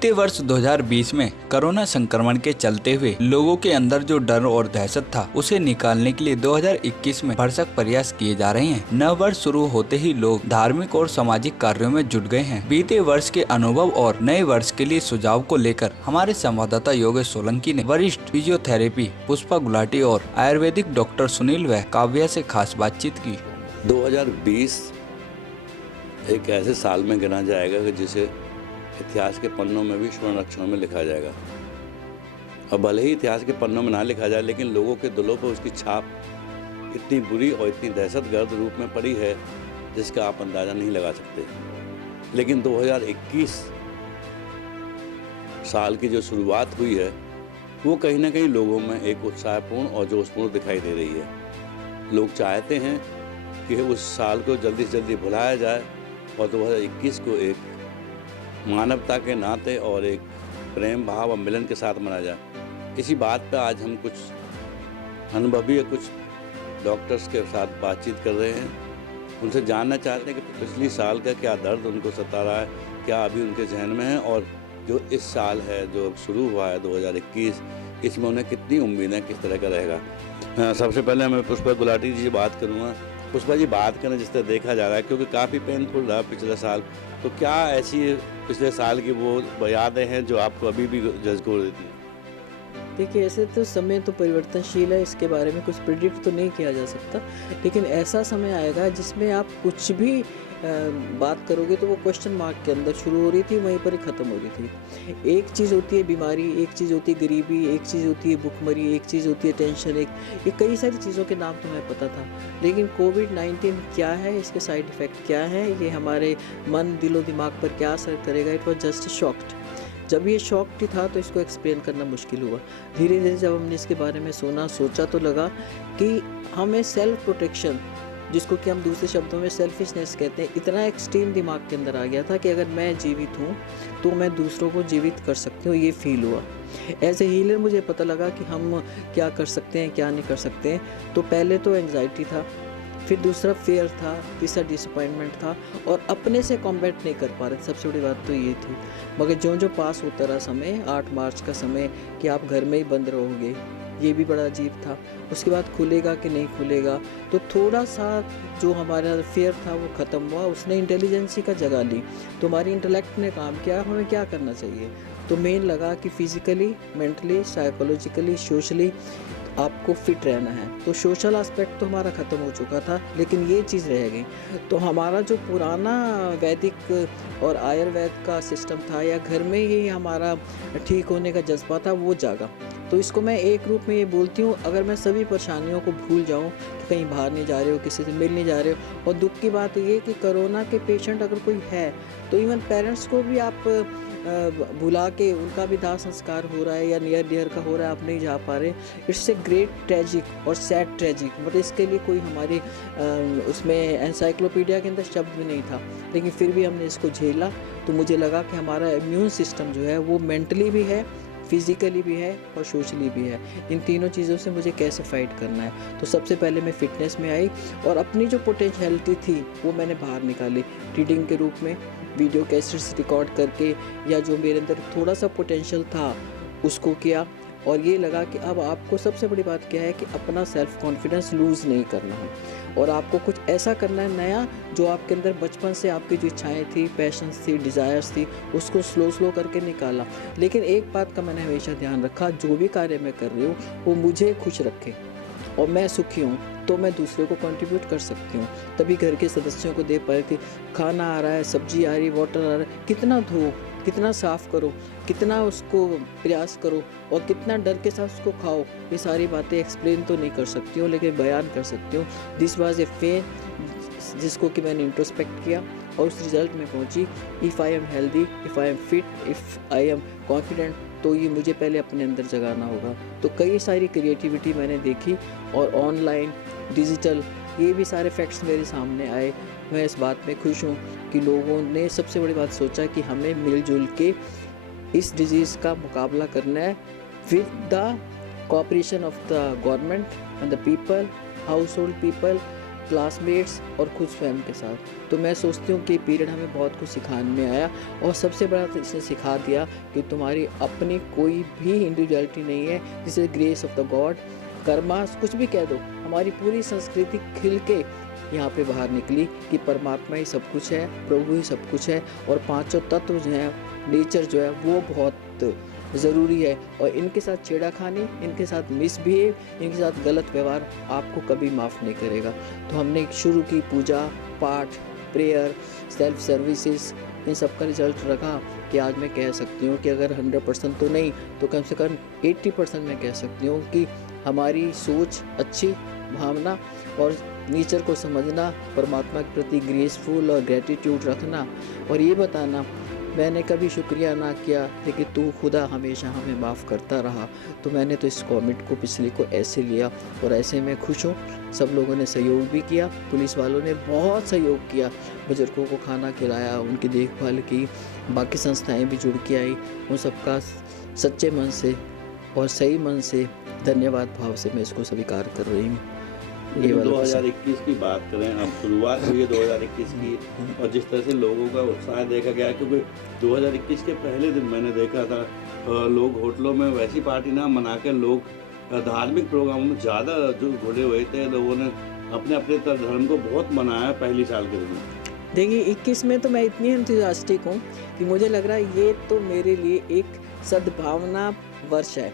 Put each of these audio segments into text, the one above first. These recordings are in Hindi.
बीते वर्ष 2020 में कोरोना संक्रमण के चलते हुए लोगों के अंदर जो डर और दहशत था उसे निकालने के लिए 2021 में भरसक प्रयास किए जा रहे हैं। नव वर्ष शुरू होते ही लोग धार्मिक और सामाजिक कार्यों में जुट गए हैं। बीते वर्ष के अनुभव और नए वर्ष के लिए सुझाव को लेकर हमारे संवाददाता योगेश सोलंकी ने वरिष्ठ फिजियोथेरेपी पुष्पा गुलाटी और आयुर्वेदिक डॉक्टर सुनील व काव्या से खास बातचीत की। 2020 एक ऐसे साल में गिना जाएगा कि जिसे इतिहास के पन्नों में भी स्वर्ण अक्षरों में लिखा जाएगा। और भले ही इतिहास के पन्नों में ना लिखा जाए, लेकिन लोगों के दिलों पर उसकी छाप इतनी बुरी और इतनी दहशतगर्द रूप में पड़ी है जिसका आप अंदाज़ा नहीं लगा सकते। लेकिन 2021 साल की जो शुरुआत हुई है वो कहीं ना कहीं लोगों में एक उत्साहपूर्ण और जोशपूर्ण दिखाई दे रही है। लोग चाहते हैं कि उस साल को जल्दी से जल्दी भुलाया जाए और 2021 को एक मानवता के नाते और एक प्रेम भाव और मिलन के साथ मनाया जाए। इसी बात पर आज हम कुछ अनुभवी या कुछ डॉक्टर्स के साथ बातचीत कर रहे हैं। उनसे जानना चाहते हैं कि पिछली साल का क्या दर्द उनको सता रहा है, क्या अभी उनके जहन में है, और जो इस साल है जो शुरू हुआ है 2021, इसमें उन्हें कितनी उम्मीदें किस तरह का रहेगा। सबसे पहले मैं पुष्पा गुलाटी जी से बात करूँगा। पुष्पा जी, बात करें जिस तरह देखा जा रहा है, क्योंकि काफ़ी पेनफुल रहा पिछले साल, तो क्या ऐसी पिछले साल की वो यादें हैं जो आपको अभी भी झकझोर देती हैं? देखिए, ऐसे तो समय तो परिवर्तनशील है, इसके बारे में कुछ प्रिडिक्ट तो नहीं किया जा सकता, लेकिन ऐसा समय आएगा जिसमें आप कुछ भी बात करोगे तो वो क्वेश्चन मार्क के अंदर शुरू हो रही थी, वहीं पर ही ख़त्म हो रही थी। एक चीज़ होती है बीमारी, एक चीज़ होती है गरीबी, एक चीज़ होती है भुखमरी, एक चीज़ होती है टेंशन, ये कई सारी चीज़ों के नाम तुम्हें पता था। लेकिन कोविड-19 क्या है, इसके साइड इफ़ेक्ट क्या है, ये हमारे मन, दिलो दिमाग पर क्या असर करेगा, इट वॉज जस्ट शॉक्ड। जब ये शॉक था तो इसको एक्सप्लेन करना मुश्किल हुआ। धीरे धीरे जब हमने इसके बारे में सोचा तो लगा कि हमें सेल्फ प्रोटेक्शन, जिसको कि हम दूसरे शब्दों में सेल्फिशनेस कहते हैं, इतना एक्सट्रीम दिमाग के अंदर आ गया था कि अगर मैं जीवित हूँ तो मैं दूसरों को जीवित कर सकती हूँ, ये फील हुआ। एज ए हीलर मुझे पता लगा कि हम क्या कर सकते हैं, क्या नहीं कर सकते हैं। तो पहले तो एंग्जाइटी था, फिर दूसरा फेयर था, तीसरा डिसअपॉइंटमेंट था, और अपने से कॉम्बैट नहीं कर पा रहे। सबसे बड़ी बात तो ये थी। मगर जो पास होता रहा समय, 8 मार्च का समय कि आप घर में ही बंद रहोगे, ये भी बड़ा अजीब था। उसके बाद खुलेगा कि नहीं खुलेगा, तो थोड़ा सा जो हमारा फेयर था वो ख़त्म हुआ, उसने इंटेलिजेंसी का जगह ली। तो हमारी इंटेलेक्ट ने काम किया, हमें क्या करना चाहिए। तो मेन लगा कि फिज़िकली, मेंटली, साइकोलॉजिकली, सोशली आपको फिट रहना है। तो सोशल एस्पेक्ट तो हमारा ख़त्म हो चुका था, लेकिन ये चीज़ रह गई। तो हमारा जो पुराना वैदिक और आयुर्वेद का सिस्टम था, या घर में ही हमारा ठीक होने का जज्बा था, वो जागा। तो इसको मैं एक रूप में ये बोलती हूँ, अगर मैं सभी परेशानियों को भूल जाऊँ कि कहीं बाहर नहीं जा रहे हो, किसी से मिल नहीं जा रहे हो, और दुख की बात ये कि कोरोना के पेशेंट अगर कोई है तो इवन पेरेंट्स को भी आप बुला के उनका भी दाह संस्कार हो रहा है या नियर डियर का हो रहा है, आप नहीं जा पा रहे। इट्स ए ग्रेट ट्रेजिक और सैड ट्रेजिक, बट इसके लिए कोई हमारे उसमें एनसाइक्लोपीडिया के अंदर शब्द भी नहीं था, लेकिन फिर भी हमने इसको झेला। तो मुझे लगा कि हमारा इम्यून सिस्टम जो है वो मेंटली भी है, फिज़िकली भी है और सोशली भी है। इन तीनों चीज़ों से मुझे कैसे फ़ाइट करना है। तो सबसे पहले मैं फ़िटनेस में आई और अपनी जो पोटेंशियलिटी थी वो मैंने बाहर निकाली, रीडिंग के रूप में, वीडियो कैसेट्स रिकॉर्ड करके, या जो मेरे अंदर थोड़ा सा पोटेंशियल था उसको किया। और ये लगा कि अब आपको सबसे बड़ी बात क्या है कि अपना सेल्फ कॉन्फिडेंस लूज़ नहीं करना है, और आपको कुछ ऐसा करना है नया जो आपके अंदर बचपन से आपकी जो इच्छाएं थी, पैशंस थी, डिज़ायर्स थी, उसको स्लो करके निकाला। लेकिन एक बात का मैंने हमेशा ध्यान रखा, जो भी कार्य मैं कर रही हूँ वो मुझे खुश रखे, और मैं सुखी हूँ तो मैं दूसरे को कंट्रीब्यूट कर सकती हूँ। तभी घर के सदस्यों को दे पा रही थी। खाना आ रहा है, सब्जी आ रही, वाटर आ रहा है, कितना धो, कितना साफ़ करो, कितना उसको प्रयास करो, और कितना डर के साथ उसको खाओ। ये सारी बातें एक्सप्लेन तो नहीं कर सकती हूँ, लेकिन बयान कर सकती हूँ। दिस वाज ए फेन जिसको कि मैंने इंट्रोस्पेक्ट किया और उस रिज़ल्ट में पहुँची। If I am healthy, if I am fit, if I am confident, तो ये मुझे पहले अपने अंदर जगाना होगा। तो कई सारी क्रिएटिविटी मैंने देखी, और ऑनलाइन, डिजिटल, ये भी सारे फैक्ट्स मेरे सामने आए। मैं इस बात में खुश हूँ कि लोगों ने सबसे बड़ी बात सोचा कि हमें मिलजुल के इस डिज़ीज़ का मुकाबला करना है, with the cooperation of the government and the people, house hold people, classmates और खुद स्वयं के साथ। तो मैं सोचती हूँ कि पीरियड हमें बहुत कुछ सिखाने में आया और सबसे बड़ा तो इसने सिखा दिया कि तुम्हारी अपनी कोई भी इंडिविजुअलिटी नहीं है, जिसे grace of the God, Karma, कुछ भी कह दो। हमारी पूरी संस्कृति खिल के यहाँ पे बाहर निकली कि परमात्मा ही सब कुछ है, प्रभु ही सब कुछ है और पांचों तत्व जो हैं, नेचर जो है वो बहुत ज़रूरी है। और इनके साथ छेड़ाखानी, इनके साथ मिसबिहेव, इनके साथ गलत व्यवहार आपको कभी माफ़ नहीं करेगा। तो हमने शुरू की पूजा पाठ, प्रेयर, सेल्फ सर्विसेज, इन सब का रिजल्ट रखा कि आज मैं कह सकती हूँ कि अगर 100% तो नहीं तो कम से कम 80% मैं कह सकती हूँ कि हमारी सोच अच्छी, भावना और नेचर को समझना, परमात्मा के प्रति ग्रेसफुल और ग्रेटिट्यूड रखना और ये बताना मैंने कभी शुक्रिया ना किया लेकिन तू खुदा हमेशा हमें माफ़ करता रहा। तो मैंने तो इस कमेंट को पिछले को ऐसे लिया और ऐसे मैं खुश हूँ। सब लोगों ने सहयोग भी किया, पुलिस वालों ने बहुत सहयोग किया, बुजुर्गों को खाना खिलाया, उनकी देखभाल की, बाकी संस्थाएं भी जुड़ के आई। उन सबका सच्चे मन से और सही मन से धन्यवाद भाव से मैं इसको स्वीकार कर रही हूँ। ये 2021 की बात करें, अब शुरुआत हुई है 2021 की और जिस तरह से लोगों का उत्साह देखा गया, क्योंकि 2021 के पहले दिन मैंने देखा था लोग होटलों में वैसी पार्टी ना मनाकर लोग धार्मिक प्रोग्रामों में ज़्यादा जो जुड़े हुए थे। लोगों ने अपने अपने धर्म को बहुत मनाया पहली साल के दिन। देखिए 21 में तो मैं इतनी एंथुसियास्टिक हूँ कि मुझे लग रहा है ये तो मेरे लिए एक सद्भावना वर्ष है।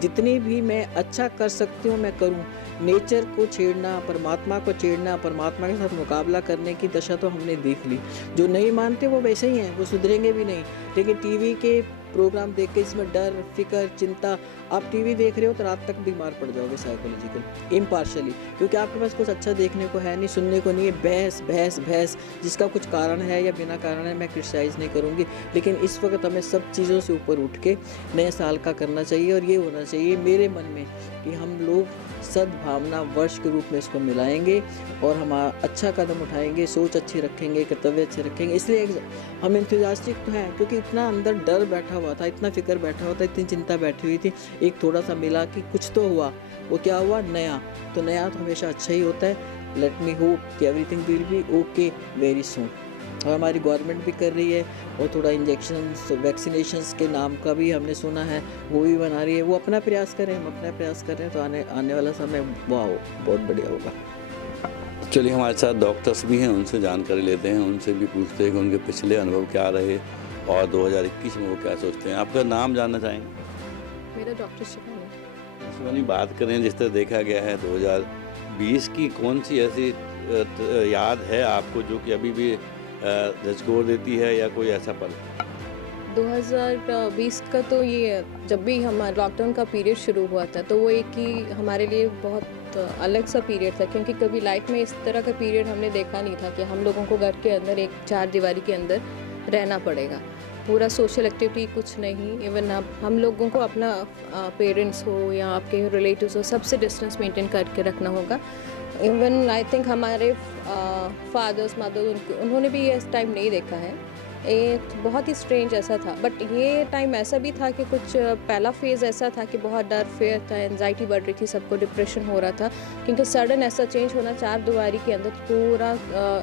जितनी भी मैं अच्छा कर सकती हूँ मैं करूँ। नेचर को छेड़ना, परमात्मा को छेड़ना, परमात्मा के साथ मुकाबला करने की दशा तो हमने देख ली। जो नहीं मानते वो वैसे ही हैं, वो सुधरेंगे भी नहीं। लेकिन टीवी के प्रोग्राम देख के इसमें डर, फिक्र, चिंता, आप टीवी देख रहे हो तो रात तक बीमार पड़ जाओगे साइकोलॉजिकल इम्पार्शली, क्योंकि आपके पास कुछ अच्छा देखने को है नहीं, सुनने को नहीं है। बहस बहस बहस, जिसका कुछ कारण है या बिना कारण है मैं क्रिटिसाइज़ नहीं करूँगी, लेकिन इस वक्त हमें सब चीज़ों से ऊपर उठ के नए साल का करना चाहिए। और ये होना चाहिए मेरे मन में कि हम लोग सद्भावना वर्ष के रूप में इसको मिलाएंगे और हम अच्छा कदम उठाएंगे, सोच अच्छी रखेंगे, कर्तव्य अच्छे रखेंगे। इसलिए हम एंथुसियास्टिक तो हैं क्योंकि इतना अंदर डर बैठा हुआ था, इतना फिक्र बैठा हुआ था, इतनी चिंता बैठी हुई थी। एक थोड़ा सा मिला कि कुछ तो हुआ, वो क्या हुआ, नया। तो नया तो हमेशा अच्छा ही होता है। लेट मी होप कि everything will be okay very soon. और हमारी गवर्नमेंट भी कर रही है और थोड़ा इंजेक्शंस, वैक्सीनेशंस के नाम का भी हमने सुना है, वो भी बना रही है। वो अपना प्रयास करें, हम अपना प्रयास कर रहे हैं, तो आने वाला समय वाह बहुत बढ़िया होगा। चलिए, हमारे साथ डॉक्टर्स भी हैं, उनसे जानकारी लेते हैं, उनसे भी पूछते हैं कि उनके पिछले अनुभव क्या रहे और 2021 में वो क्या सोचते हैं। आपका नाम जानना चाहेंगे? मेरा डॉक्टर शिवानी। शिवानी, बात करें जिस तरह देखा गया है 2020 की कौन सी ऐसी याद है आपको जो कि अभी भी झकझोर देती है या कोई ऐसा पल? 2020 का तो ये जब भी हमारा लॉकडाउन का पीरियड शुरू हुआ था तो वो एक ही हमारे लिए बहुत अलग सा पीरियड था, क्योंकि कभी लाइफ में इस तरह का पीरियड हमने देखा नहीं था कि हम लोगों को घर के अंदर एक चार दीवारी के अंदर रहना पड़ेगा। पूरा सोशल एक्टिविटी कुछ नहीं, इवन हम लोगों को अपना पेरेंट्स हो या आपके रिलेटिव्स हो सबसे डिस्टेंस मेंटेन करके रखना होगा। इवन आई थिंक हमारे फादर्स मदर उन्होंने भी ये टाइम नहीं देखा है। एक बहुत ही स्ट्रेंज ऐसा था, बट ये टाइम ऐसा भी था कि कुछ पहला फेज़ ऐसा था कि बहुत डर, फेयर था, एंजाइटी बढ़ रही थी, सबको डिप्रेशन हो रहा था, क्योंकि सडन ऐसा चेंज होना, चार दीवारी के अंदर पूरा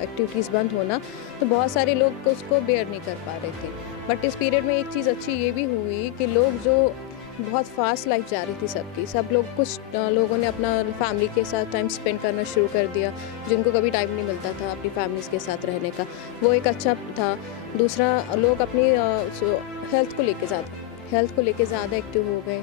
एक्टिविटीज़ बंद होना, तो बहुत सारे लोग उसको बेयर नहीं कर पा रहे थे। बट इस पीरियड में एक चीज़ अच्छी ये भी हुई कि लोग जो बहुत फास्ट लाइफ जा रही थी सबकी, सब लोग कुछ लोगों ने अपना फैमिली के साथ टाइम स्पेंड करना शुरू कर दिया, जिनको कभी टाइम नहीं मिलता था अपनी फैमिलीज़ के साथ रहने का, वो एक अच्छा था। दूसरा, लोग अपनी हेल्थ को लेके ज़्यादा एक्टिव हो गए,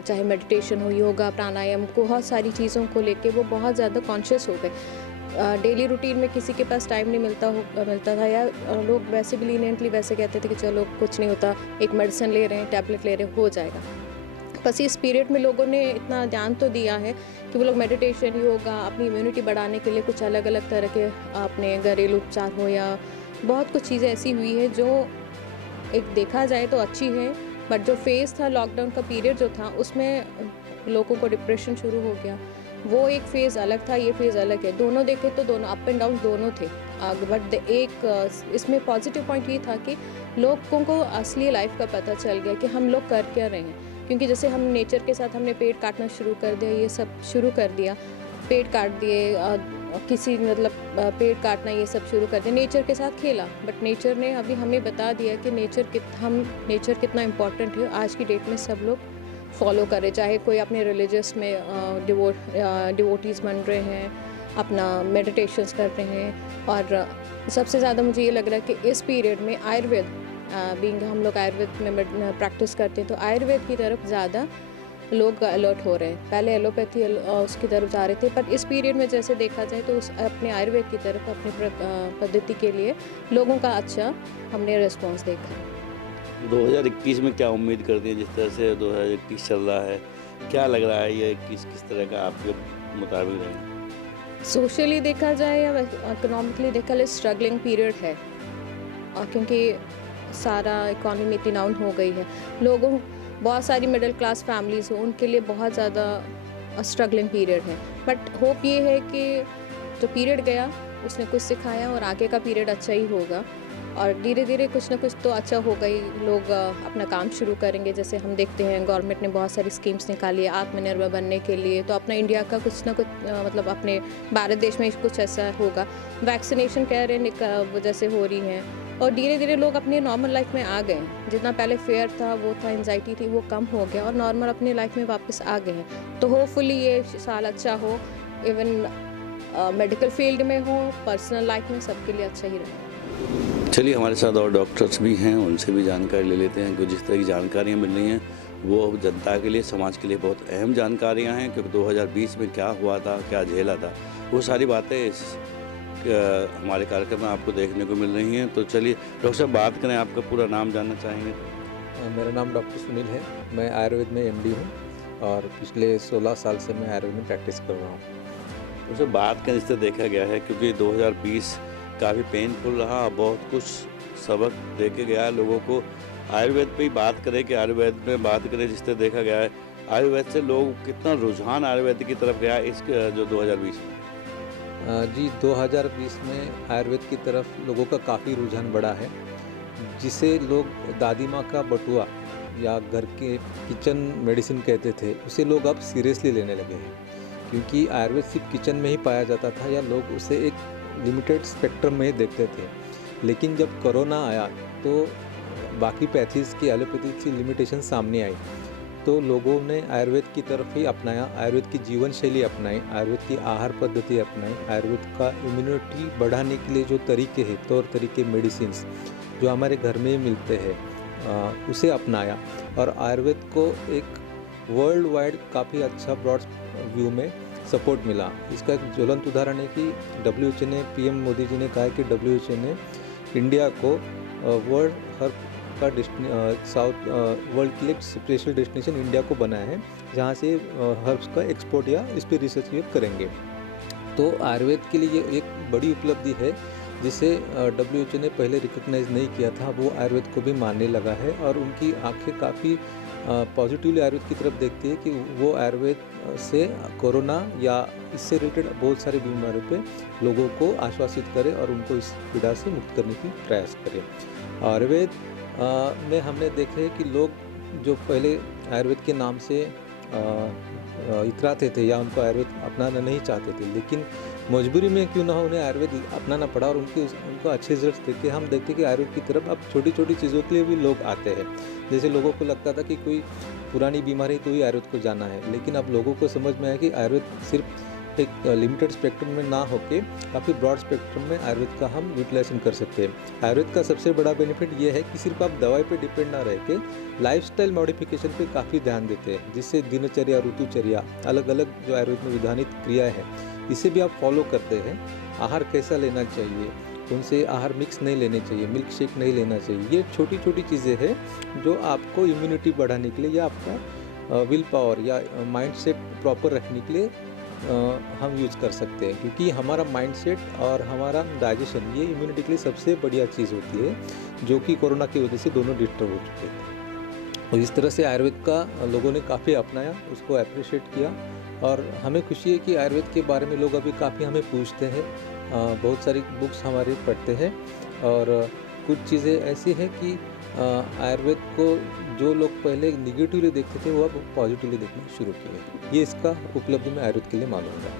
चाहे मेडिटेशन हो, योगा, प्राणायाम, बहुत सारी चीज़ों को लेके वो बहुत ज़्यादा कॉन्शियस हो गए। डेली रूटीन में किसी के पास टाइम नहीं मिलता था, या लोग वैसे भी लीनियंटली वैसे कहते थे कि चलो कुछ नहीं होता, एक मेडिसिन ले रहे हैं, टैबलेट ले रहे हैं, हो जाएगा। बस इस पीरियड में लोगों ने इतना ध्यान तो दिया है कि वो लोग मेडिटेशन, योगा, अपनी इम्यूनिटी बढ़ाने के लिए कुछ अलग अलग तरह के अपने घरेलू उपचार हो, या बहुत कुछ चीज़ें ऐसी हुई है जो एक देखा जाए तो अच्छी है। बट जो फेज़ था लॉकडाउन का पीरियड जो था, उसमें लोगों को डिप्रेशन शुरू हो गया, वो एक फ़ेज़ अलग था, ये फ़ेज़ अलग है। दोनों देखे तो दोनों अप एंड डाउन दोनों थे। बट एक इसमें पॉजिटिव पॉइंट ये था कि लोगों को असली लाइफ का पता चल गया कि हम लोग कर क्या रहे हैं। क्योंकि जैसे हम नेचर के साथ हमने पेड़ काटना शुरू कर दिया, ये सब शुरू कर दिया, पेड़ काट दिए, किसी मतलब पेड़ काटना ये सब शुरू कर दिया, नेचर के साथ खेला। बट नेचर ने अभी हमें बता दिया कि नेचर कितना इम्पोर्टेंट है, आज की डेट में सब लोग फॉलो कर रहे, चाहे कोई अपने रिलीजियस में डिवोटीज़ बन रहे हैं, अपना मेडिटेशंस कर रहे हैं। और सबसे ज़्यादा मुझे ये लग रहा है कि इस पीरियड में आयुर्वेद बीइंग हम लोग आयुर्वेद में प्रैक्टिस करते हैं, तो आयुर्वेद की तरफ ज़्यादा लोग अलर्ट हो रहे हैं। पहले एलोपैथी उसकी तरफ जा रहे थे, पर इस पीरियड में जैसे देखा जाए तो अपने आयुर्वेद की तरफ, अपनी पद्धति के लिए लोगों का अच्छा हमने रिस्पॉन्स देखा है। 2021 में क्या उम्मीद करती है? जिस तरह से 2021 चल रहा है, क्या लग रहा है ये किस तरह का आपके मुताबिक रहेगा? सोशली देखा जाए या इकोनॉमिकली देखा जाए, स्ट्रगलिंग पीरियड है, और क्योंकि सारा इकॉनमी इतनी डाउन हो गई है, लोगों बहुत सारी मिडिल क्लास फैमिलीज़ हो, उनके लिए बहुत ज़्यादा स्ट्रगलिंग पीरियड है। बट होप ये है कि जो पीरियड गया उसने कुछ सिखाया और आगे का पीरियड अच्छा ही होगा, और धीरे धीरे कुछ ना कुछ तो अच्छा होगा ही। लोग अपना काम शुरू करेंगे, जैसे हम देखते हैं गवर्नमेंट ने बहुत सारी स्कीम्स निकाली है आत्मनिर्भर बनने के लिए, तो अपना इंडिया का कुछ ना कुछ मतलब अपने भारत देश में कुछ ऐसा होगा। वैक्सीनेशन कह रहे हैं वजह से हो रही हैं, और धीरे धीरे लोग अपनी नॉर्मल लाइफ में आ गए हैं। जितना पहले फेयर था, वो था, एंजाइटी थी, वो कम हो गया और नॉर्मल अपनी लाइफ में वापस आ गए हैं। तो होपफुली ये साल अच्छा हो, इवन मेडिकल फील्ड में हो, पर्सनल लाइफ में, सबके लिए अच्छा ही रहे। चलिए, हमारे साथ और डॉक्टर्स भी हैं, उनसे भी जानकारी ले लेते हैं। जिस तरह की जानकारियाँ मिल रही हैं वो जनता के लिए, समाज के लिए बहुत अहम जानकारियाँ हैं, क्योंकि 2020 में क्या हुआ था, क्या झेला था, वो सारी बातें हमारे कार्यक्रम में आपको देखने को मिल रही हैं। तो चलिए डॉक्टर साहब, बात करें, आपका पूरा नाम जानना चाहेंगे? मेरा नाम डॉक्टर सुनील है। मैं आयुर्वेद में एमडी हूँ और पिछले 16 साल से मैं आयुर्वेद में प्रैक्टिस कर रहा हूँ। उससे बात करें, जिससे देखा गया है, क्योंकि 2020 काफ़ी पेनफुल रहा, बहुत कुछ सबक दे के गया लोगों को। आयुर्वेद पे ही बात करें कि आयुर्वेद में बात करें, जिससे देखा गया है आयुर्वेद से लोग कितना रुझान आयुर्वेद की तरफ गया इस जो 2020 में। जी, 2020 में आयुर्वेद की तरफ लोगों का काफ़ी रुझान बढ़ा है, जिसे लोग दादी माँ का बटुआ या घर के किचन मेडिसिन कहते थे, उसे लोग अब सीरियसली लेने लगे हैं। क्योंकि आयुर्वेद सिर्फ किचन में ही पाया जाता था, या लोग उसे एक लिमिटेड स्पेक्ट्रम में ही देखते थे। लेकिन जब कोरोना आया तो बाकी पैथीज़ की, एलोपैथी की लिमिटेशन सामने आई, तो लोगों ने आयुर्वेद की तरफ ही अपनाया, आयुर्वेद की जीवन शैली अपनाई, आयुर्वेद की आहार पद्धति अपनाई, आयुर्वेद का इम्यूनिटी बढ़ाने के लिए जो तरीके हैं, तौर तरीके, मेडिसिन्स जो हमारे घर में ही मिलते हैं, उसे अपनाया। और आयुर्वेद को एक वर्ल्ड वाइड काफ़ी अच्छा ब्रॉड व्यू में सपोर्ट मिला। इसका एक ज्वलंत उदाहरण है कि WHO ने, PM मोदी जी ने कहा कि WHO ने इंडिया को वर्ल्ड हर्ब का साउथ वर्ल्ड के लिए स्पेशल डेस्टिनेशन इंडिया को बनाया है, जहाँ से हर्ब्स का एक्सपोर्ट या इस पर रिसर्च करेंगे। तो आयुर्वेद के लिए ये एक बड़ी उपलब्धि है, जिसे WHO ने पहले रिकॉग्नाइज नहीं किया था, वो आयुर्वेद को भी मानने लगा है, और उनकी आंखें काफ़ी पॉजिटिवली आयुर्वेद की तरफ देखती है कि वो आयुर्वेद से कोरोना या इससे रिलेटेड बहुत सारी बीमारियों पे लोगों को आश्वासित करे और उनको इस पीड़ा से मुक्त करने की प्रयास करे। आयुर्वेद में हमने देखे कि लोग जो पहले आयुर्वेद के नाम से इतराते थे या उनको आयुर्वेद अपनाना नहीं चाहते थे, लेकिन मजबूरी में क्यों ना हो उन्हें आयुर्वेद अपनाना पड़ा, और उनको अच्छे रिजल्ट देख के हम देखते हैं कि आयुर्वेद की तरफ अब छोटी छोटी चीज़ों के लिए भी लोग आते हैं। जैसे लोगों को लगता था कि कोई पुरानी बीमारी तो ही आयुर्वेद को जाना है, लेकिन अब लोगों को समझ में आया कि आयुर्वेद सिर्फ एक लिमिटेड स्पेक्ट्रम में ना होके काफ़ी ब्रॉड स्पेक्ट्रम में आयुर्वेद का हम यूटिलाइजेशन कर सकते हैं। आयुर्वेद का सबसे बड़ा बेनिफिट ये है कि सिर्फ आप दवाई पे डिपेंड ना रह के लाइफस्टाइल मॉडिफिकेशन पे काफ़ी ध्यान देते हैं, जिससे दिनचर्या, ऋतुचर्या, अलग अलग जो आयुर्वेद में विधानित क्रिया है, इसे भी आप फॉलो करते हैं। आहार कैसा लेना चाहिए, उनसे आहार मिक्स नहीं लेने चाहिए, मिल्क शेक नहीं लेना चाहिए, ये छोटी छोटी चीज़ें हैं जो आपको इम्यूनिटी बढ़ाने के लिए या आपका विल पावर या माइंड सेट प्रॉपर रखने के लिए हम यूज़ कर सकते हैं। क्योंकि हमारा माइंडसेट और हमारा डाइजेशन, ये इम्यूनिटी के लिए सबसे बढ़िया चीज़ होती है, जो कि कोरोना की वजह से दोनों डिस्टर्ब हो चुके थे। और इस तरह से आयुर्वेद का लोगों ने काफ़ी अपनाया, उसको अप्रिशिएट किया, और हमें खुशी है कि आयुर्वेद के बारे में लोग अभी काफ़ी हमें पूछते हैं, बहुत सारी बुक्स हमारे पढ़ते हैं, और कुछ चीज़ें ऐसी हैं कि आयुर्वेद को जो लोग पहले निगेटिवली देखते थे वो अब पॉजिटिवली देखना शुरू किए। ये इसका उपलब्धि मैं आयुर्वेद के लिए मानूंगा।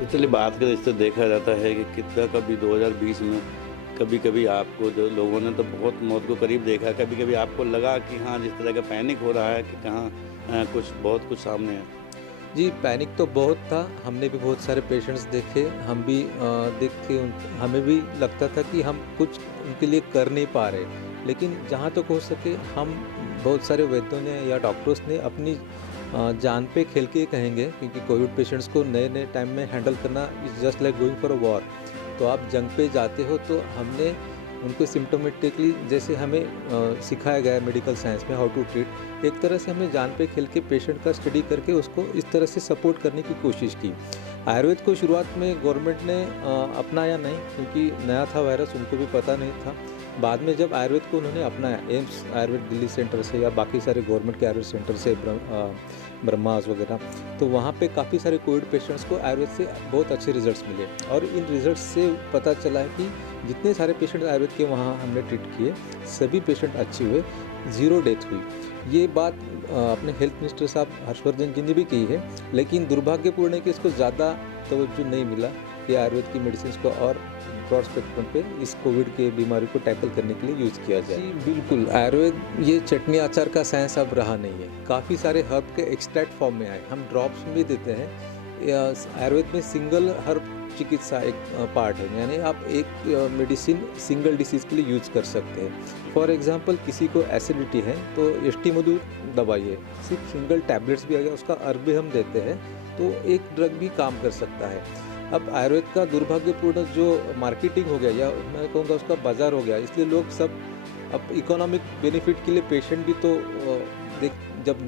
तो चलिए बात करें, इससे देखा जाता है कि कितना कभी 2020 में कभी कभी आपको जो लोगों ने तो बहुत मौत को करीब देखा, कभी कभी आपको लगा कि हाँ जिस तरह का पैनिक हो रहा है कि कहाँ कुछ बहुत कुछ सामने है। जी, पैनिक तो बहुत था। हमने भी बहुत सारे पेशेंट्स देखे, हम भी देख के हमें भी लगता था कि हम कुछ उनके लिए कर नहीं पा रहे, लेकिन जहाँ तक हो सके हम बहुत सारे वैद्यों ने या डॉक्टर्स ने अपनी जान पे खेल के कहेंगे, क्योंकि कोविड पेशेंट्स को नए नए टाइम में हैंडल करना is just like going for a war. तो आप जंग पे जाते हो तो हमने उनको सिम्टोमेटिकली जैसे हमें सिखाया गया है मेडिकल साइंस में हाउ टू ट्रीट, एक तरह से हमने जान पे खेल के पेशेंट का स्टडी करके उसको इस तरह से सपोर्ट करने की कोशिश की। आयुर्वेद को शुरुआत में गवर्नमेंट ने अपनाया नहीं, क्योंकि नया था वायरस, उनको भी पता नहीं था। बाद में जब आयुर्वेद को उन्होंने अपनाया, एम्स आयुर्वेद दिल्ली सेंटर से या बाकी सारे गवर्नमेंट के आयुर्वेद सेंटर से, ब्रह्मास वगैरह, तो वहाँ पे काफ़ी सारे कोविड पेशेंट्स को आयुर्वेद से बहुत अच्छे रिजल्ट्स मिले। और इन रिजल्ट्स से पता चला है कि जितने सारे पेशेंट आयुर्वेद के वहाँ हमने ट्रीट किए, सभी पेशेंट अच्छे हुए, 0 डेथ हुई। ये बात अपने हेल्थ मिनिस्टर साहब हर्षवर्धन जी ने भी की है, लेकिन दुर्भाग्यपूर्ण है कि इसको ज़्यादा तवज्जो नहीं मिला कि आयुर्वेद की मेडिसिन को और ब्रॉड स्पेक्ट्रम पे इस कोविड के बीमारी को टैकल करने के लिए यूज़ किया जाए। जी बिल्कुल, आयुर्वेद ये चटनी अचार का साइंस अब रहा नहीं है। काफ़ी सारे हर्ब के एक्सट्रैक्ट फॉर्म में आए, हम ड्रॉप्स भी देते हैं। आयुर्वेद में सिंगल हर्ब चिकित्सा एक पार्ट है, यानी आप एक मेडिसिन सिंगल डिसीज़ के लिए यूज़ कर सकते हैं। फॉर एग्जांपल किसी को एसिडिटी है तो एष्टी मधु दवाई है, सिर्फ सिंगल टैबलेट्स भी आ गया, उसका अर्ब भी हम देते हैं, तो एक ड्रग भी काम कर सकता है। अब आयुर्वेद का दुर्भाग्यपूर्ण जो मार्केटिंग हो गया, या मैं कहूँगा उसका बाजार हो गया, इसलिए लोग सब अब इकोनॉमिक बेनिफिट के लिए पेशेंट भी तो देख, जब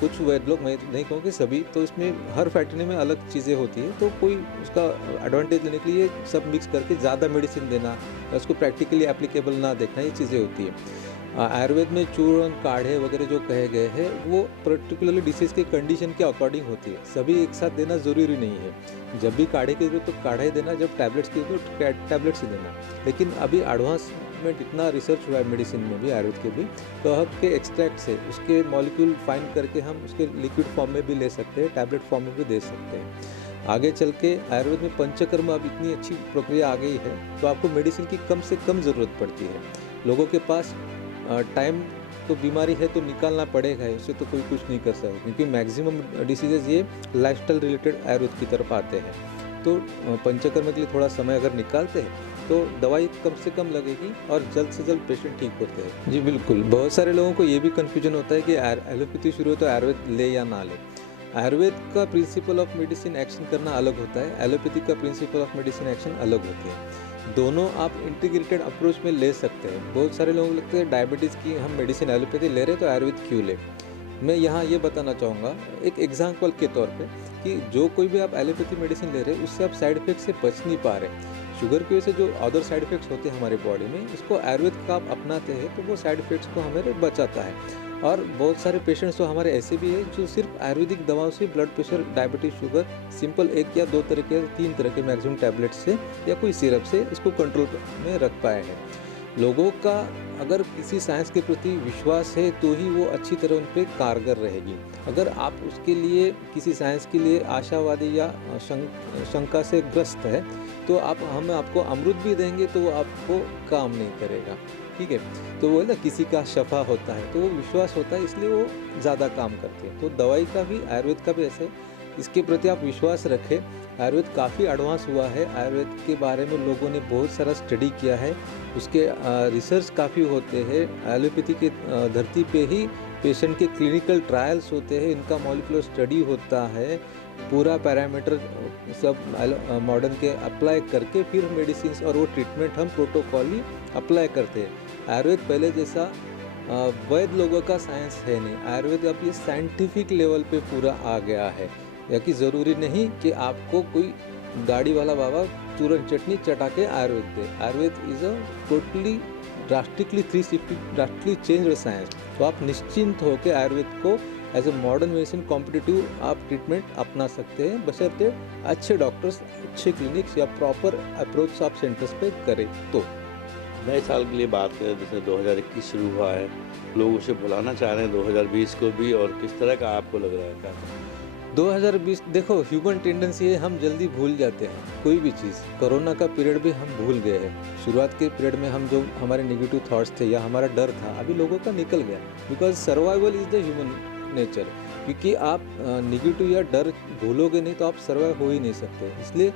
कुछ वैद्य लोग, मैं नहीं कहूँगी सभी, तो इसमें हर फैक्ट्री में अलग चीज़ें होती है, तो कोई उसका एडवांटेज लेने के लिए सब मिक्स करके ज़्यादा मेडिसिन देना, उसको प्रैक्टिकली एप्लीकेबल ना देखना, ये चीज़ें होती है। आयुर्वेद में चूर्ण, काढ़े वगैरह जो कहे गए हैं, वो पर्टिकुलरली डिसीज़ के कंडीशन के अकॉर्डिंग होती है, सभी एक साथ देना ज़रूरी नहीं है। जब भी काढ़े की जरूरत तो काढ़ा ही देना, जब टैबलेट्स की जरूरत तो टैबलेट्स ही देना। लेकिन अभी एडवांसमेंट इतना रिसर्च हुआ है मेडिसिन में भी, आयुर्वेद के भी, तो हर्ब के एक्सट्रैक्ट से उसके मॉलिक्यूल फाइंड करके हम उसके लिक्विड फॉर्म में भी ले सकते हैं, टैबलेट फॉर्म में भी दे सकते हैं। आगे चल के आयुर्वेद में पंचकर्म अब इतनी अच्छी प्रक्रिया आ गई है, तो आपको मेडिसिन की कम से कम ज़रूरत पड़ती है। लोगों के पास टाइम तो बीमारी है तो निकालना पड़ेगा है, उससे तो कोई कुछ नहीं कर सकता, क्योंकि मैक्सिमम डिसीजेज ये लाइफस्टाइल रिलेटेड आयुर्वेद की तरफ आते हैं। तो पंचकर्म के लिए थोड़ा समय अगर निकालते हैं तो दवाई कम से कम लगेगी और जल्द से जल्द पेशेंट ठीक होते हैं। जी बिल्कुल, बहुत सारे लोगों को ये भी कन्फ्यूजन होता है कि एलोपैथी शुरू हो तो आयुर्वेद ले या ना ले। आयुर्वेद का प्रिंसिपल ऑफ मेडिसिन एक्शन करना अलग होता है, एलोपैथी का प्रिंसिपल ऑफ मेडिसिन एक्शन अलग होती है। दोनों आप इंटीग्रेटेड अप्रोच में ले सकते हैं। बहुत सारे लोगों को लगता है डायबिटीज़ की हम मेडिसिन एलोपैथी ले रहे तो आयुर्वेद क्यों ले। मैं यहाँ ये बताना चाहूँगा एक एग्जांपल के तौर पे कि जो कोई भी आप एलोपैथी मेडिसिन ले रहे हैं उससे आप साइड इफेक्ट से बच नहीं पा रहे। शुगर की वजह से जो अदर साइड इफेक्ट्स होते हैं हमारे बॉडी में, इसको आयुर्वेद का आप अपनाते हैं तो वो साइड इफेक्ट्स को हमें बचाता है। और बहुत सारे पेशेंट्स तो हमारे ऐसे भी हैं जो सिर्फ आयुर्वेदिक दवाओं से blood pressure, diabetes, sugar, simple 1 या 2 तरह के 3 तरह के मैक्सिमम टैबलेट से या कोई सिरप से इसको कंट्रोल में रख पाए हैं। लोगों का अगर किसी साइंस के प्रति विश्वास है तो ही वो अच्छी तरह उन पर कारगर रहेगी। अगर आप उसके लिए किसी साइंस के लिए आशावादी या शंका से ग्रस्त है तो हम आपको अमृत भी देंगे तो वो आपको काम नहीं करेगा। ठीक है, तो वो ना किसी का शफा होता है तो वो विश्वास होता है, इसलिए वो ज़्यादा काम करते हैं। तो दवाई का भी, आयुर्वेद का भी ऐसे, इसके प्रति आप विश्वास रखें। आयुर्वेद काफ़ी एडवांस हुआ है, आयुर्वेद के बारे में लोगों ने बहुत सारा स्टडी किया है, उसके रिसर्च काफ़ी होते हैं। एलोपैथी के धरती पे ही पेशेंट के क्लिनिकल ट्रायल्स होते हैं, इनका मॉलिक्यूलर स्टडी होता है, पूरा पैरामीटर सब मॉडर्न के अप्लाई करके फिर मेडिसिन और वो ट्रीटमेंट हम प्रोटोकॉली अप्लाई करते हैं। आयुर्वेद पहले जैसा वैद्य लोगों का साइंस है नहीं, आयुर्वेद अब ये साइंटिफिक लेवल पे पूरा आ गया है। या कि ज़रूरी नहीं कि आपको कोई गाड़ी वाला बाबा तुरंत चटनी चटा के आयुर्वेद दे। Ayurveda is a totally drastically change science. तो आप निश्चिंत होकर आयुर्वेद को as a modern medicine competitive आप ट्रीटमेंट अपना सकते हैं, बशर्ते अच्छे डॉक्टर्स, अच्छे क्लिनिक्स या प्रॉपर अप्रोच आप सेंटर्स पे करें। तो नए साल के लिए बात करें, जैसे 2021 शुरू हुआ है, लोग उसे भुलाना चाह रहे हैं 2020 को भी, और किस तरह का आपको लग रहा है क्या? 2020 देखो, ह्यूमन टेंडेंसी है, हम जल्दी भूल जाते हैं कोई भी चीज़। कोरोना का पीरियड भी हम भूल गए हैं। शुरुआत के पीरियड में हम जो हमारे नेगेटिव थॉट्स थे या हमारा डर था, अभी लोगों का निकल गया। Because survival is the human nature. क्योंकि आप नेगेटिव या डर भूलोगे नहीं तो आप सर्वाइव हो ही नहीं सकते। इसलिए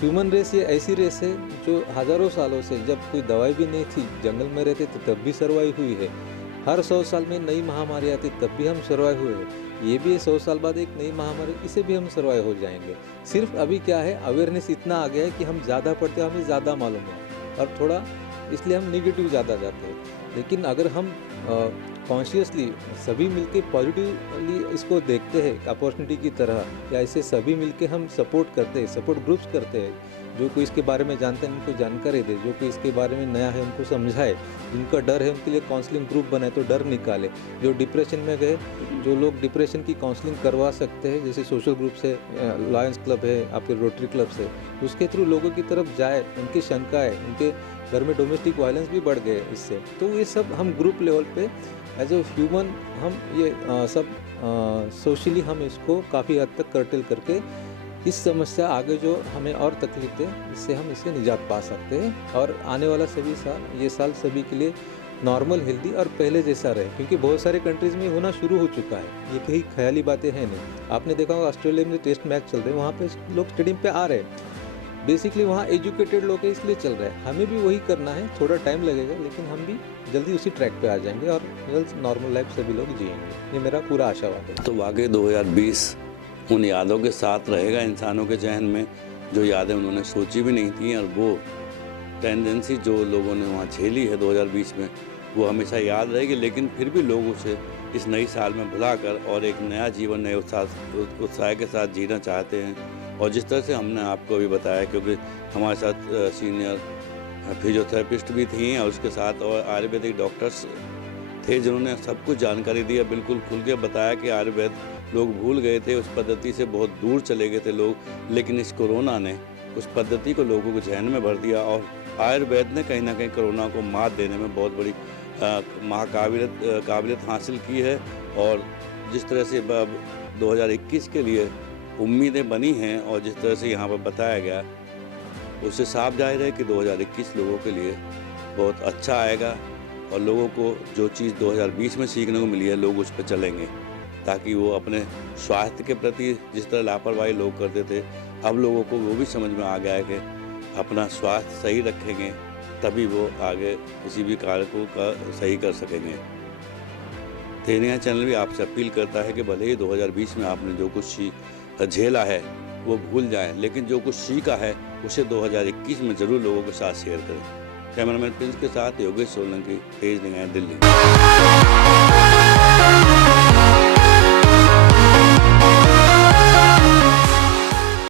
ह्यूमन रेस ये ऐसी रेस है जो हज़ारों सालों से, जब कोई दवाई भी नहीं थी, जंगल में रहते थे तब भी सर्वाइव हुई है। हर 100 साल में नई महामारी आती तब भी हम सर्वाइव हुए हैं। ये भी 100 साल बाद एक नई महामारी, इसे भी हम सर्वाइव हो जाएंगे। सिर्फ अभी क्या है, अवेयरनेस इतना आ गया है कि हम ज़्यादा पढ़ते हैं, हमें ज़्यादा मालूम है और थोड़ा इसलिए हम नेगेटिव ज़्यादा जाते हैं। लेकिन अगर हम कॉन्शियसली सभी मिलके पॉजिटिवली इसको देखते हैं अपॉर्चुनिटी की तरह, या ऐसे सभी मिलके हम सपोर्ट करते हैं, सपोर्ट ग्रुप्स करते हैं, जो कोई इसके बारे में जानते हैं उनको जानकारी दे, जो कोई इसके बारे में नया है उनको समझाए, जिनका डर है उनके लिए काउंसलिंग ग्रुप बनाए तो डर निकाले, जो डिप्रेशन में गए, जो लोग डिप्रेशन की काउंसलिंग करवा सकते हैं, जैसे सोशल ग्रुप से, लायंस क्लब है, आपके रोटरी क्लब से, उसके थ्रू लोगों की तरफ जाए, उनकी शंकाएँ, उनके घर में डोमेस्टिक वायलेंस भी बढ़ गए इससे। तो ये सब हम ग्रुप लेवल पे एज ए ह्यूमन हम ये सब सोशली हम इसको काफ़ी हद तक कर्टेल करके इस समस्या आगे जो हमें और तकलीफ है इससे हम इससे निजात पा सकते हैं। और आने वाला सभी साल, ये साल सभी के लिए नॉर्मल, हेल्दी और पहले जैसा रहे। क्योंकि बहुत सारे कंट्रीज़ में होना शुरू हो चुका है, ये कहीं ख्याली बातें हैं नहीं। आपने देखा होगा ऑस्ट्रेलिया में टेस्ट मैच चल रहे हैं, वहाँ पे लोग स्टेडियम पे आ रहे हैं। बेसिकली वहाँ एजुकेटेड लोग हैं इसलिए चल रहा है। हमें भी वही करना है, थोड़ा टाइम लगेगा लेकिन हम भी जल्दी उसी ट्रैक पे आ जाएंगे और जल्द नॉर्मल लाइफ सभी लोग जिएंगे। ये मेरा पूरा आशावाद है। तो वाकई 2020 उन यादों के साथ रहेगा इंसानों के जहन में, जो यादें उन्होंने सोची भी नहीं थी, और वो टेंडेंसी जो लोगों ने वहाँ झेली है 2020 में, वो हमेशा याद रहेगी। लेकिन फिर भी लोग उसे इस नई साल में भुलाकर और एक नया जीवन नए उत्साह के साथ जीना चाहते हैं। और जिस तरह से हमने आपको अभी बताया, क्योंकि हमारे साथ सीनियर फिजियोथेरेपिस्ट भी थी और उसके साथ और आयुर्वेदिक डॉक्टर्स थे जिन्होंने सब कुछ जानकारी दी, बिल्कुल खुल के बताया कि आयुर्वेद लोग भूल गए थे, उस पद्धति से बहुत दूर चले गए थे लोग, लेकिन इस कोरोना ने उस पद्धति को लोगों के जहन में भर दिया और आयुर्वेद ने कहीं ना कहीं कोरोना को मात देने में बहुत बड़ी काबिलियत हासिल की है। और जिस तरह से 2021 के लिए उम्मीदें बनी हैं और जिस तरह से यहाँ पर बताया गया, उससे साफ जाहिर है कि 2021 लोगों के लिए बहुत अच्छा आएगा और लोगों को जो चीज़ 2020 में सीखने को मिली है, लोग उस पर चलेंगे, ताकि वो अपने स्वास्थ्य के प्रति जिस तरह लापरवाही लोग करते थे, अब लोगों को वो भी समझ में आ गया है कि अपना स्वास्थ्य सही रखेंगे तभी वो आगे किसी भी कार्य को सही कर सकेंगे। तेनिया चैनल भी आपसे अपील करता है कि भले ही 2020 में आपने जो कुछ झेला है वो भूल जाएं, लेकिन जो कुछ सीखा है उसे 2021 में ज़रूर लोगों के साथ शेयर करें। कैमरामैन प्रिंस के साथ योगेश सोलंकी, तेज निगाहें, दिल्ली।